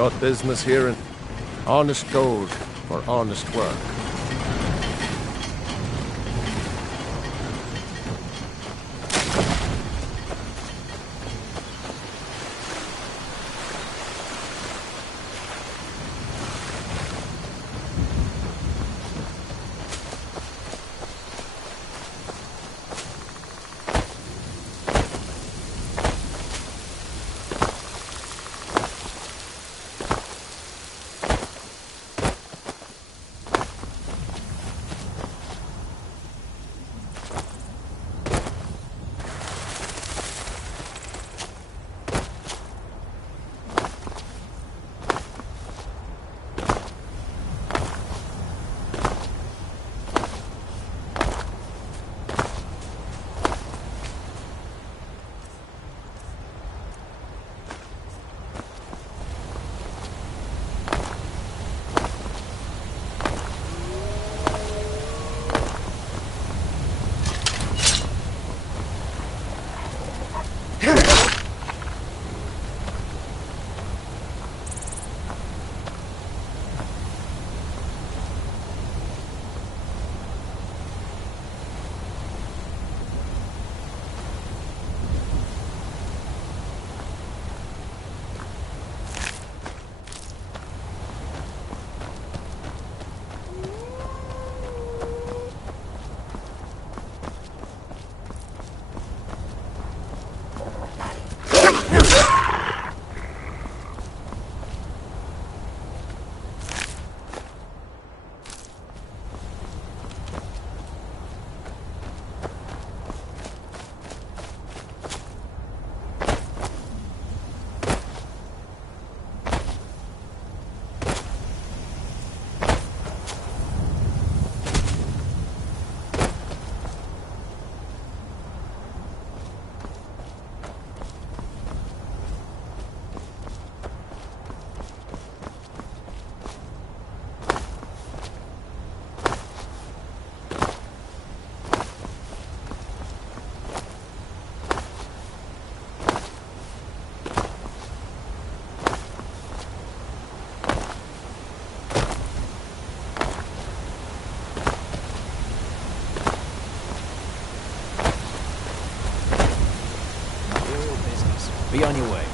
got business here and honest gold for honest work. Be on your way.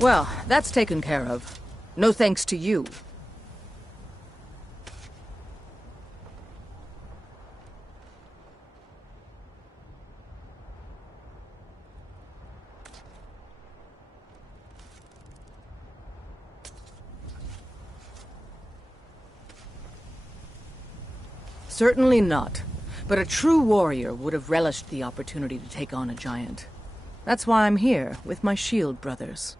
Well, that's taken care of. No thanks to you. Certainly not. But a true warrior would have relished the opportunity to take on a giant. That's why I'm here, with my shield brothers.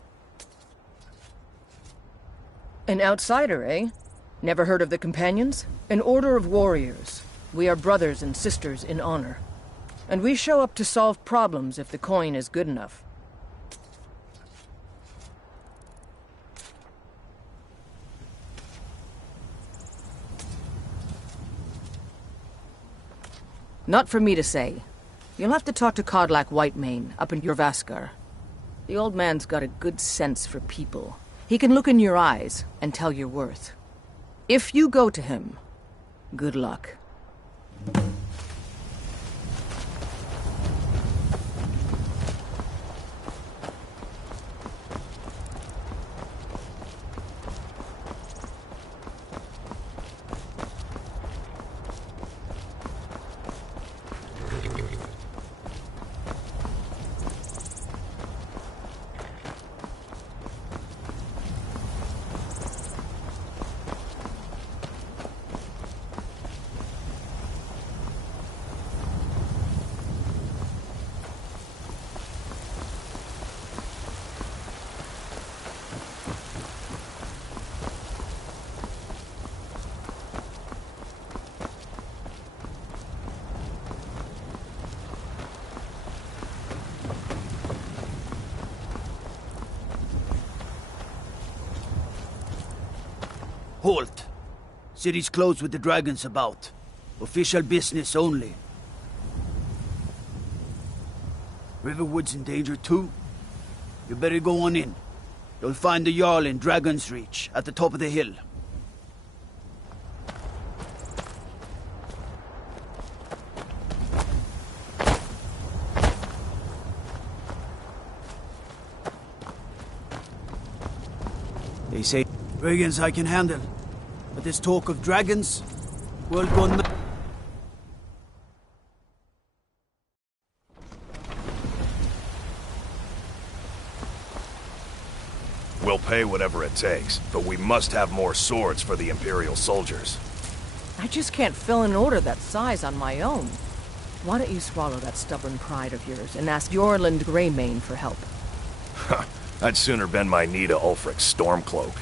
An outsider, eh? Never heard of the Companions? An order of warriors. We are brothers and sisters in honor. And we show up to solve problems if the coin is good enough. Not for me to say. You'll have to talk to Kodlak Whitemane up in Jorvaskar. The old man's got a good sense for people. He can look in your eyes and tell your worth. If you go to him, Good luck. Halt! City's closed with the dragons about. Official business only. Riverwood's in danger too? You better go on in. You'll find the Jarl in Dragon's Reach, at the top of the hill. They say dragons I can handle, but this talk of dragons, world gone mad. We'll pay whatever it takes, but we must have more swords for the Imperial soldiers. I just can't fill an order that size on my own. Why don't you swallow that stubborn pride of yours and ask Yorland Greymane for help? I'd sooner bend my knee to Ulfric's Stormcloak.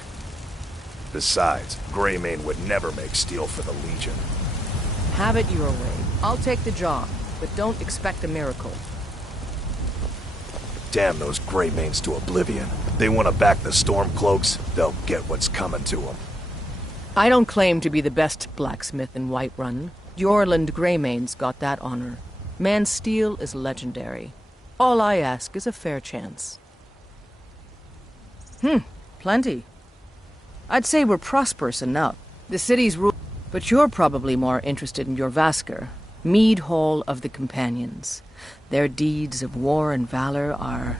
Besides, Greymane would never make steel for the Legion. Have it your way. I'll take the job, but don't expect a miracle. Damn those Greymanes to oblivion. They want to back the Stormcloaks, they'll get what's coming to them. I don't claim to be the best blacksmith in Whiterun. Yorland Greymane's got that honor. Man's steel is legendary. All I ask is a fair chance. Plenty. I'd say we're prosperous enough. The city's rule, but you're probably more interested in your Vasker, Mead Hall of the Companions. Their deeds of war and valor are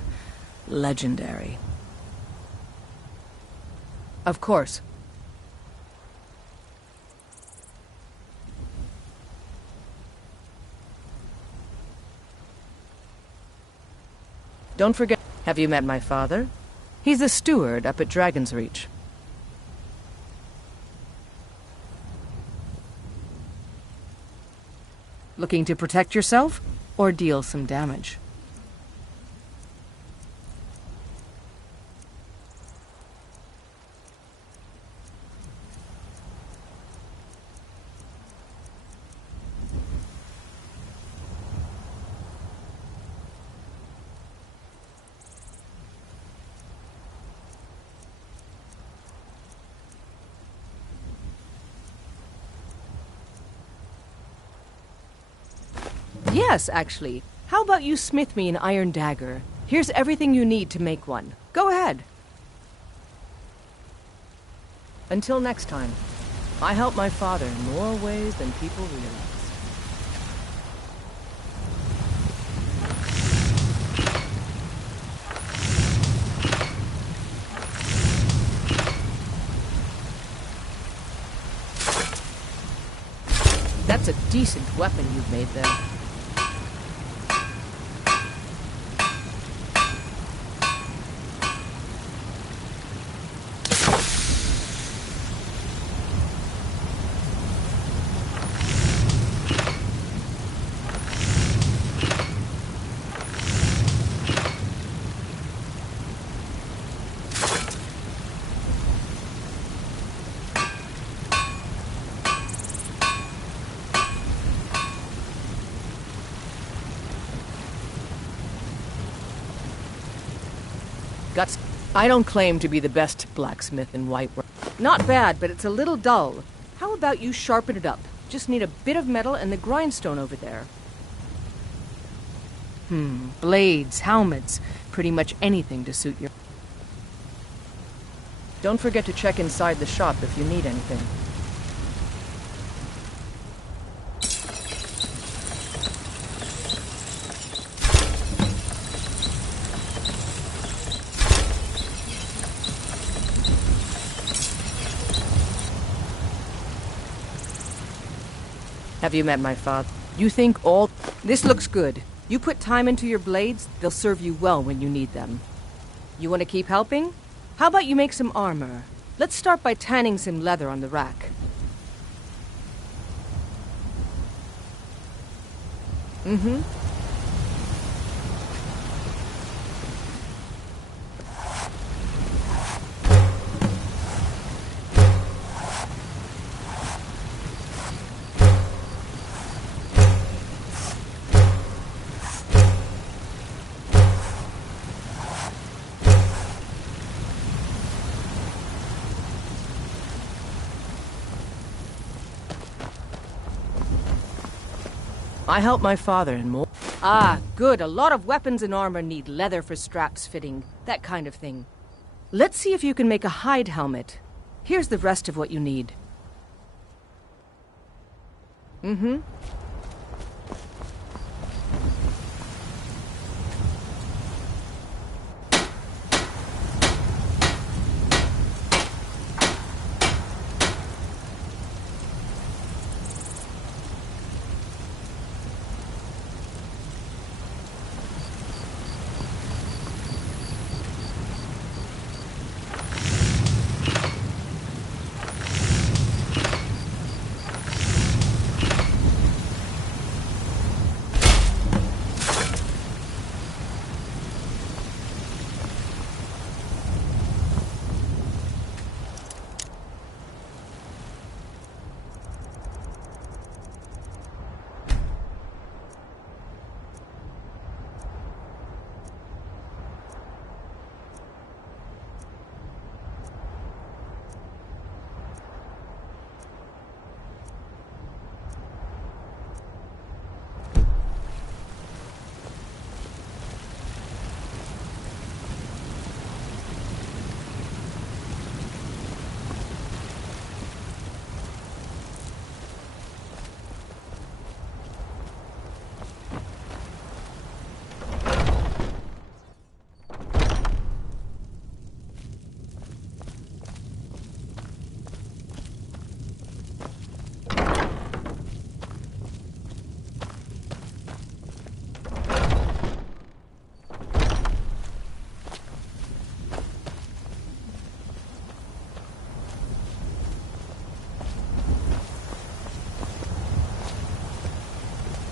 legendary. Of course. Don't forget, have you met my father? He's the steward up at Dragon's Reach. Looking to protect yourself, or deal some damage? Yes, actually. How about you smith me an iron dagger? Here's everything you need to make one. Go ahead. Until next time, I help my father in more ways than people realize. That's a decent weapon you've made there. Guts. I don't claim to be the best blacksmith in Whiterun. Not bad, but it's a little dull. How about you sharpen it up? Just need a bit of metal and the grindstone over there. Blades, helmets, pretty much anything to suit your... Don't forget to check inside the shop if you need anything. Have you met my father? You think all... This looks good. You put time into your blades, they'll serve you well when you need them. You want to keep helping? How about you make some armor? Let's start by tanning some leather on the rack. Mm-hmm. I help my father and more. Ah, good. A lot of weapons and armor need leather for straps fitting, that kind of thing. Let's see if you can make a hide helmet. Here's the rest of what you need. Mm-hmm.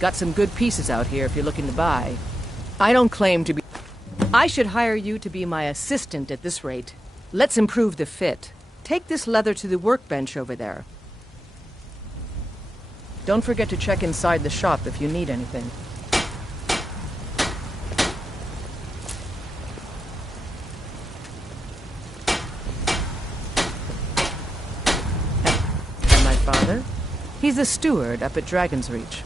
Got some good pieces out here if you're looking to buy. I don't claim to be... I should hire you to be my assistant at this rate. Let's improve the fit. Take this leather to the workbench over there. Don't forget to check inside the shop if you need anything. And my father? He's the steward up at Dragon's Reach.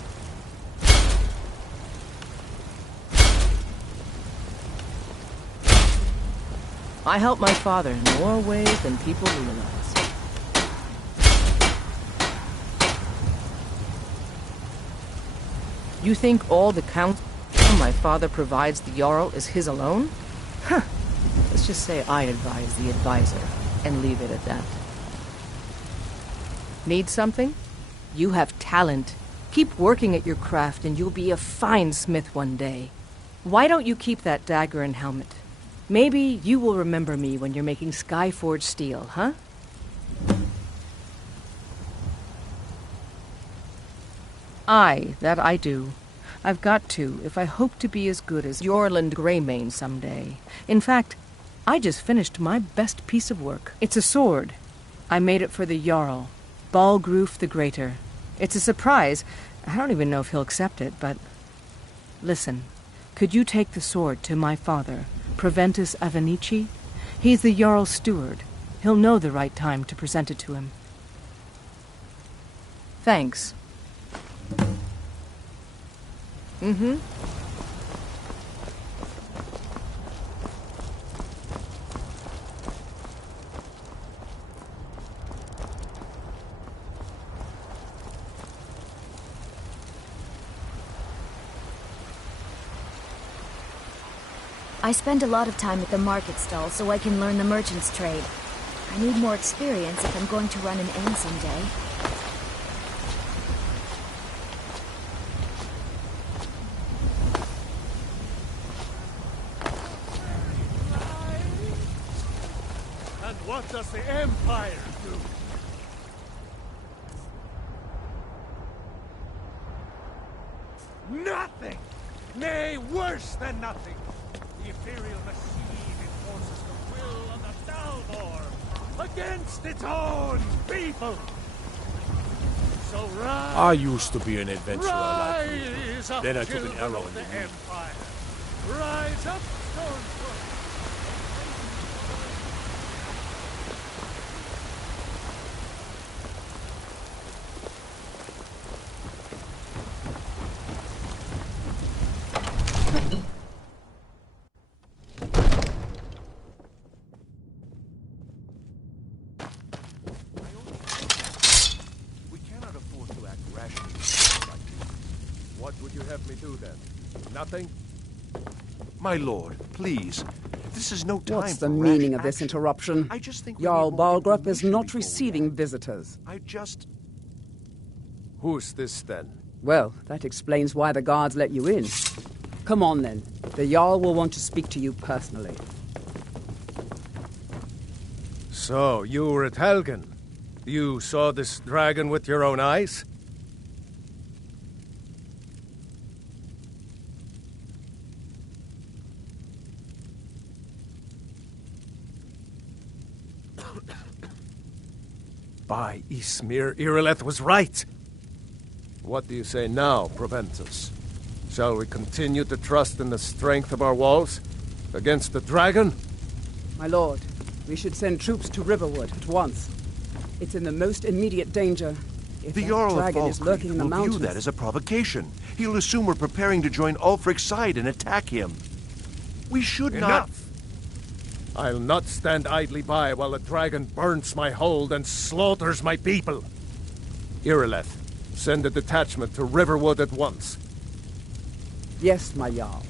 I help my father in more ways than people realize. You think all the counsel my father provides the Jarl is his alone? Huh. Let's just say I advise the advisor, and leave it at that. Need something? You have talent. Keep working at your craft and you'll be a fine smith one day. Why don't you keep that dagger and helmet? Maybe you will remember me when you're making Skyforged steel, huh? Aye, that I do. I've got to, if I hope to be as good as Yorland Greymane someday. In fact, I just finished my best piece of work. It's a sword. I made it for the Jarl, Balgruf the Greater. It's a surprise. I don't even know if he'll accept it, but... Listen, could you take the sword to my father, Proventus Avenici? He's the Jarl's steward. He'll know the right time to present it to him. Thanks. Mm-hmm. I spend a lot of time at the market stall so I can learn the merchant's trade. I need more experience if I'm going to run an inn someday. What does the Empire do? Nothing! Nay, worse than nothing! The Imperial machine enforces the will of the Dalmor against its own people! So rise! I used to be an adventurer like you. Rise up, Then I took an children arrow of in the the knee. Empire! Rise up, Stormfront! We cannot afford to act rashly. What would you have me do then? Nothing? My lord, please. This is no time What's for the rash meaning of this action. interruption? I just think we Jarl need more Balgruuf is information not before we receiving act. visitors. I just... Who's this then? Well, that explains why the guards let you in. Come on then. The Jarl will want to speak to you personally. So, you were at Helgen. You saw this dragon with your own eyes? By Ysmir, Irileth was right! What do you say now, Proventus? Shall we continue to trust in the strength of our walls? Against the dragon? My lord, we should send troops to Riverwood at once. It's in the most immediate danger. If The that Jarl of dragon is lurking in the will mountains... view that as a provocation. He'll assume we're preparing to join Ulfric's side and attack him. We should not... Enough! I'll not stand idly by while the dragon burns my hold and slaughters my people. Irileth, send a detachment to Riverwood at once. Yes, my Jarl.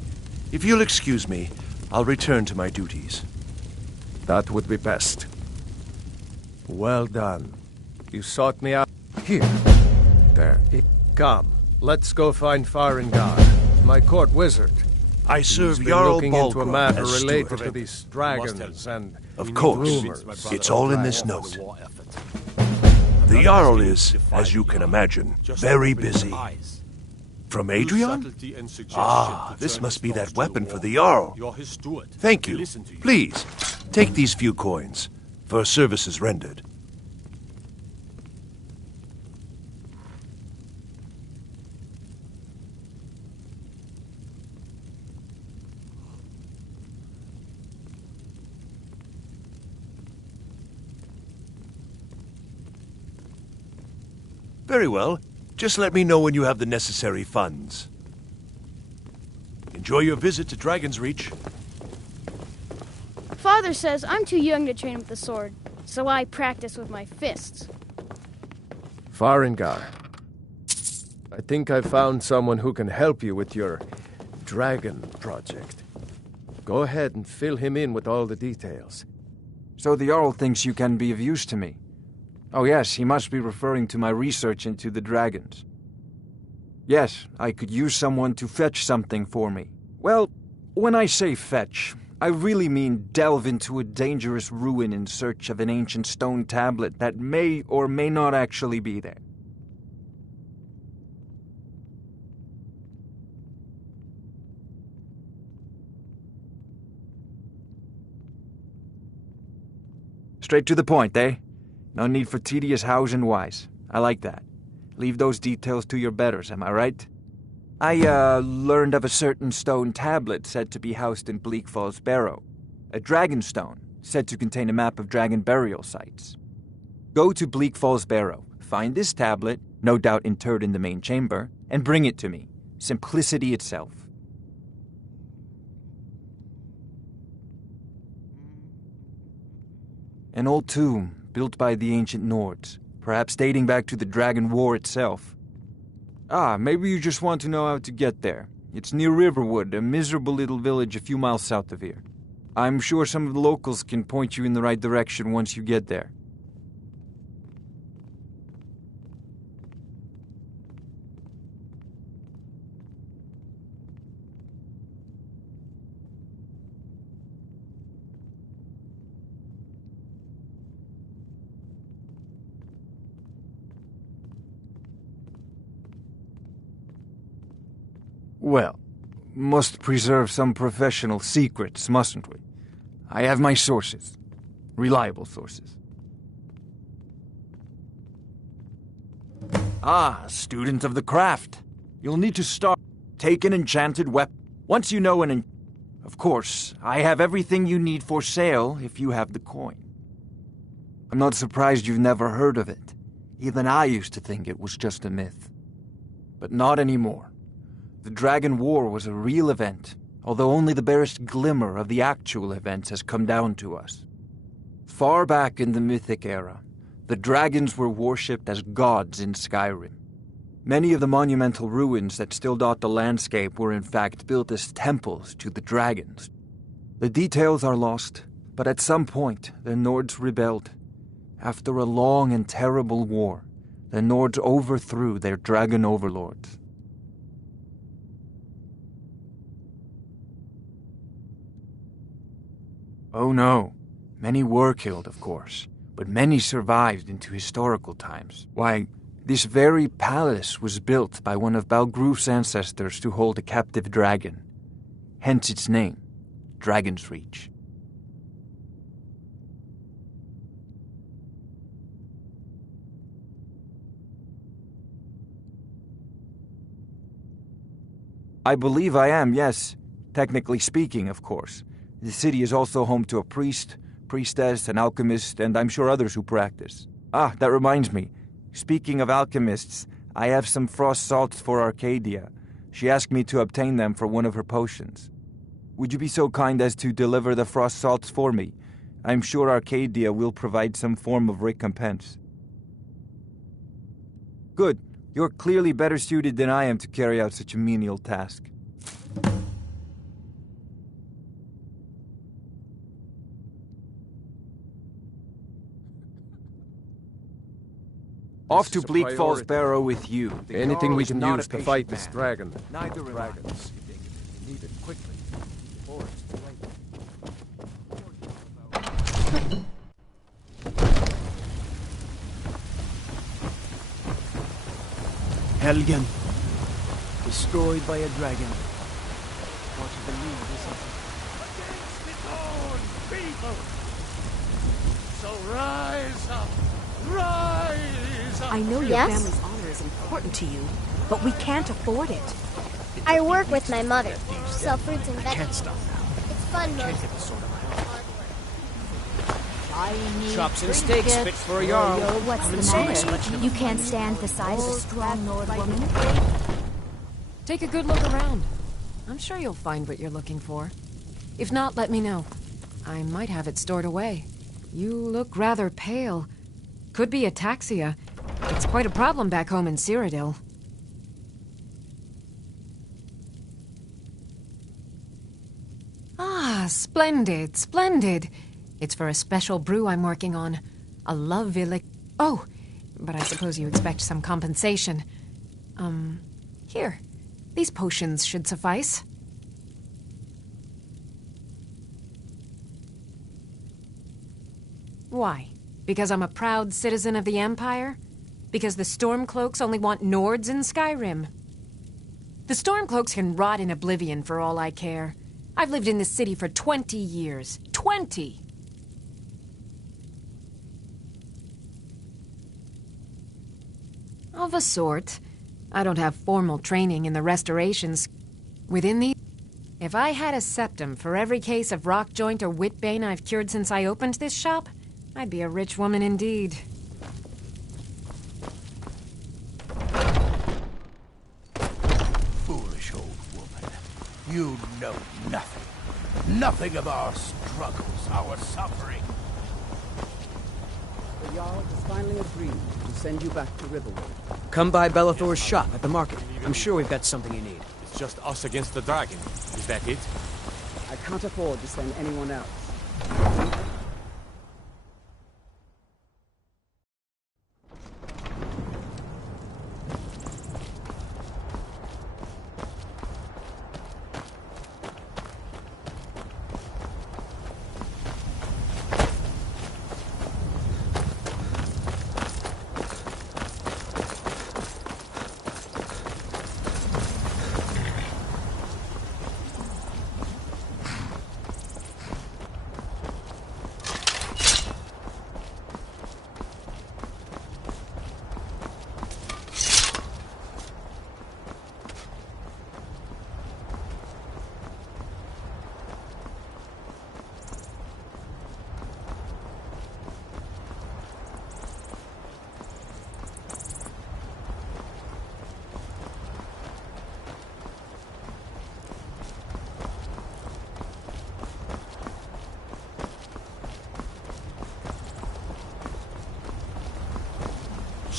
If you'll excuse me, I'll return to my duties. That would be best. Well done. You sought me out. Here. There. Come. Let's go find Farengar, my court wizard. I He's serve been Jarl looking into a Balgruuf matter as related steward. to these dragons and Of course. rumors. It's all in this note. The Jarl is, as you can imagine, very busy. From Adrian? Ah, this must be that weapon for the Jarl. Thank you. Please, take these few coins for services rendered. Very well. Just let me know when you have the necessary funds. Enjoy your visit to Dragon's Reach. Father says I'm too young to train with the sword, so I practice with my fists. Farengar. I think I found someone who can help you with your dragon project. Go ahead and fill him in with all the details. So the Jarl thinks you can be of use to me. Oh yes, he must be referring to my research into the dragons. Yes, I could use someone to fetch something for me. Well, when I say fetch, I really mean delve into a dangerous ruin in search of an ancient stone tablet that may or may not actually be there. Straight to the point, eh? No need for tedious hows and whys. I like that. Leave those details to your betters, am I right? I, learned of a certain stone tablet said to be housed in Bleak Falls Barrow. A dragon stone, said to contain a map of dragon burial sites. Go to Bleak Falls Barrow, find this tablet, no doubt interred in the main chamber, and bring it to me. Simplicity itself. An old tomb, built by the ancient Nords, perhaps dating back to the Dragon War itself. Ah, maybe you just want to know how to get there. It's near Riverwood, a miserable little village a few miles south of here. I'm sure some of the locals can point you in the right direction once you get there. Well, must preserve some professional secrets, mustn't we? I have my sources. Reliable sources. Ah, student of the craft. You'll need to start. Take an enchanted weapon. Once you know Of course, I have everything you need for sale if you have the coin. I'm not surprised you've never heard of it. Even I used to think it was just a myth. But not anymore. The Dragon War was a real event, although only the barest glimmer of the actual events has come down to us. Far back in the Mythic era, the dragons were worshipped as gods in Skyrim. Many of the monumental ruins that still dot the landscape were in fact built as temples to the dragons. The details are lost, but at some point the Nords rebelled. After a long and terrible war, the Nords overthrew their dragon overlords. Oh no, many were killed, of course, but many survived into historical times. Why, this very palace was built by one of Balgruf's ancestors to hold a captive dragon. Hence its name, Dragon's Reach. I believe I am, yes. Technically speaking, of course. The city is also home to a priest, priestess, an alchemist, and I'm sure others who practice. Ah, that reminds me. Speaking of alchemists, I have some frost salts for Arcadia. She asked me to obtain them for one of her potions. Would you be so kind as to deliver the frost salts for me? I'm sure Arcadia will provide some form of recompense. Good. You're clearly better suited than I am to carry out such a menial task. Off to Bleak Falls Barrow with you. Anything we can use to fight this man. dragon. Neither am I. Dragons. Need it quickly. Or it's too late. Helgen. Destroyed by a dragon. What to believe this Against its own people! So rise up! Rise up! I know your Yes? family's honor is important to you, but we can't afford it. I work with my mother. Sell fruits and vegetables. Can't stop now. It's fun most Can't get the sword of my own. Chops and steaks fit for a jarl. What's the matter? You can't stand the sight of a strong Nord woman? Take a good look around. I'm sure you'll find what you're looking for. If not, let me know. I might have it stored away. You look rather pale. Could be ataxia. It's quite a problem back home in Cyrodiil. Ah, splendid, splendid. It's for a special brew I'm working on. A love elixir. Oh, but I suppose you expect some compensation. Here. These potions should suffice. Why? Because I'm a proud citizen of the Empire? Because the Stormcloaks only want Nords in Skyrim? The Stormcloaks can rot in oblivion for all I care. I've lived in this city for 20 years. 20! Of a sort. I don't have formal training in the restorations. Within the... If I had a septum for every case of rock joint or whitbane I've cured since I opened this shop, I'd be a rich woman indeed. foolish old woman? You know nothing. Nothing of our struggles, our suffering. The Jarl has finally agreed to send you back to Riverwood. Come by Bellathor's shop at the market. I'm sure we've got something you need. It's just us against the dragon. Is that it? I can't afford to send anyone else.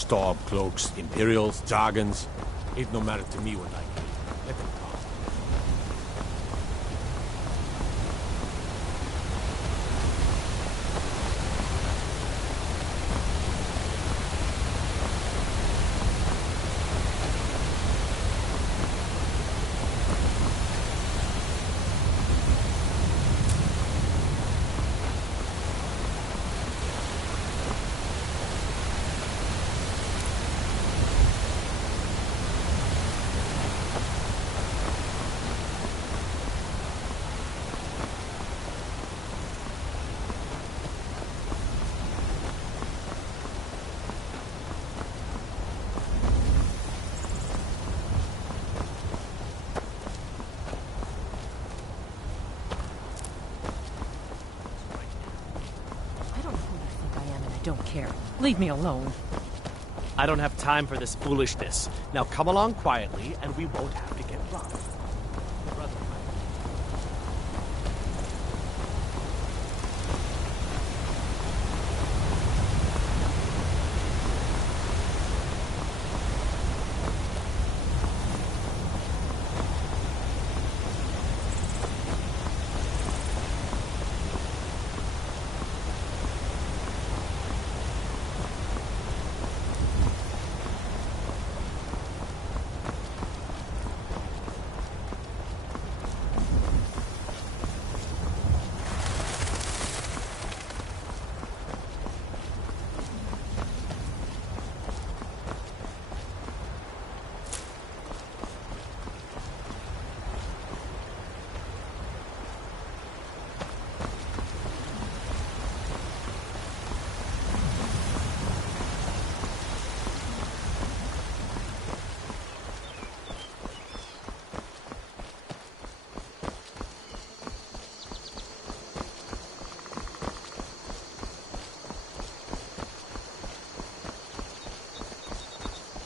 Storm cloaks, Imperials, Jargons. It no matter to me what I do. Let them come. Don't care. Leave me alone. I don't have time for this foolishness. Now come along quietly, and we won't have to get robbed. Brother.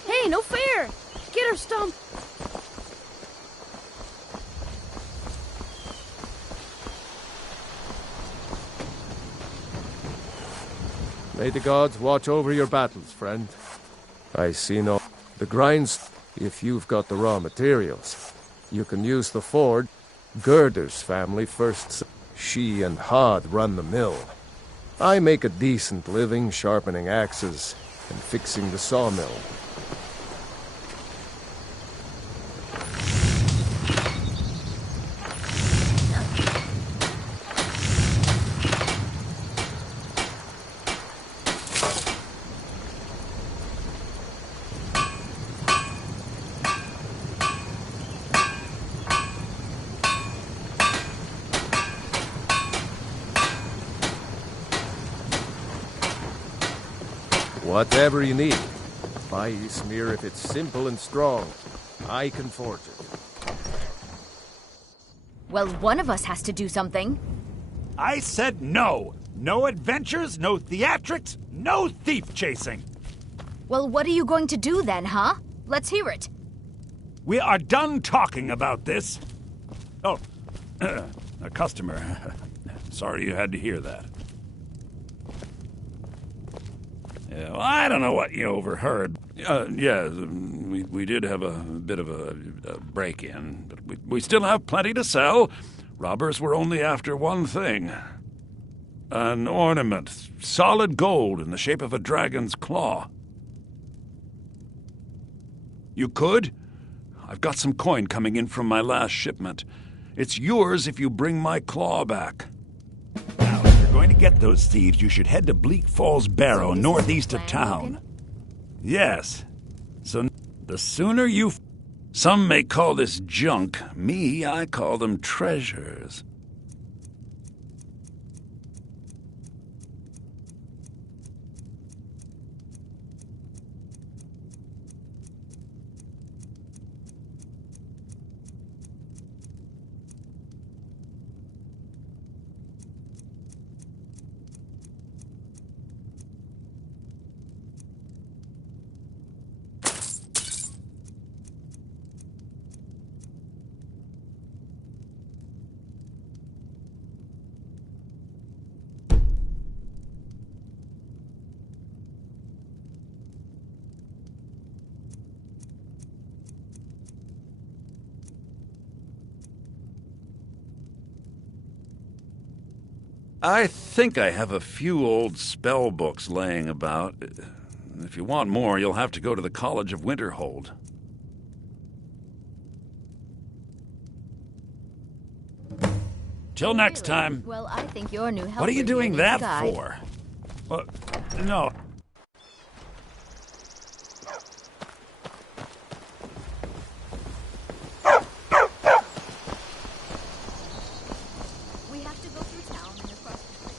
Hey, no fair! Get her, Stump! May the gods watch over your battles, friend. I see no... The grinds, if you've got the raw materials. You can use the forge. Gerder's family first... She and Hod run the mill. I make a decent living sharpening axes and fixing the sawmill. Whatever you need. Buy smear if it's simple and strong. I can forge it. Well, one of us has to do something. I said no! No adventures, no theatrics, no thief chasing! Well, what are you going to do then, huh? Let's hear it. We are done talking about this. Oh, a customer. Sorry you had to hear that. Yeah, well, I don't know what you overheard. Yeah, we did have a bit of a break-in, but we still have plenty to sell. Robbers were only after one thing. An ornament, solid gold in the shape of a dragon's claw. You could? I've got some coin coming in from my last shipment. It's yours if you bring my claw back. Now, if you're going to get those thieves, you should head to Bleak Falls Barrow, northeast of town. Yes. So, the sooner you... Some may call this junk. Me, I call them treasures. I think I have a few old spell books laying about. If you want more, you'll have to go to the College of Winterhold. Till next time. Well, I think your new helper What are you doing here needs a that guide. for? Well, no. We have to go through town and across the street.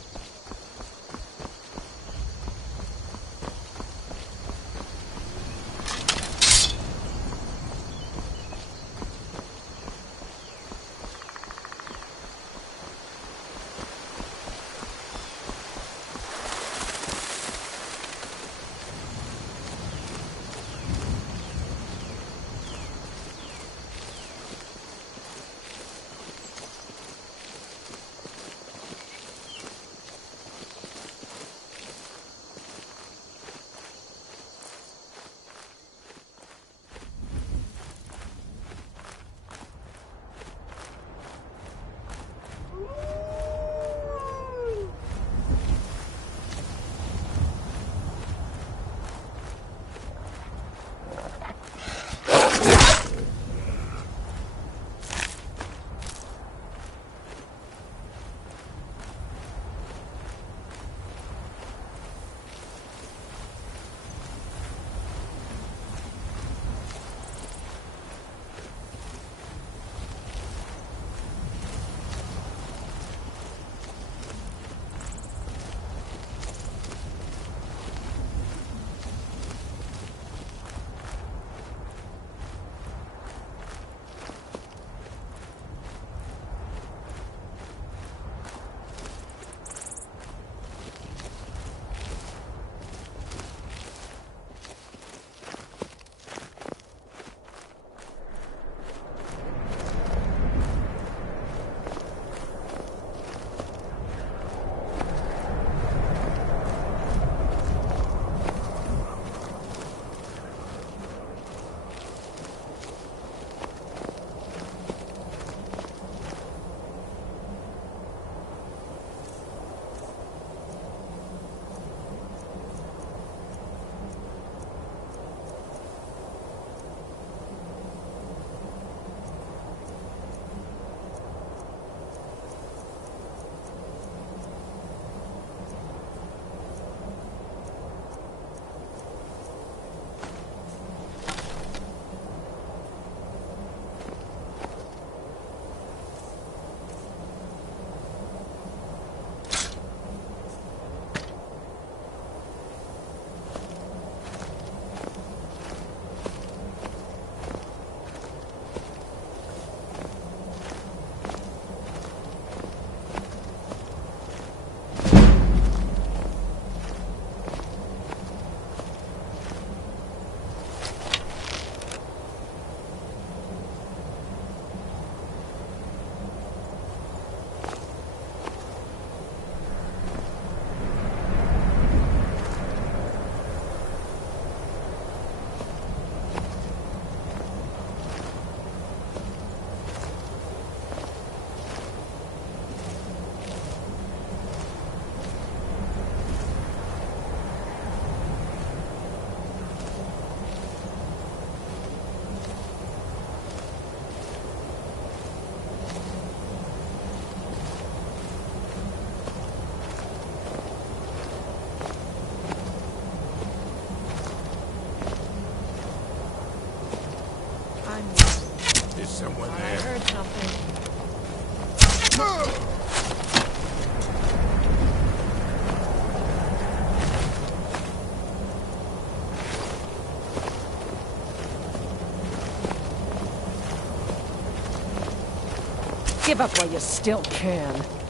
Is someone there? I heard something. Give up while you still can.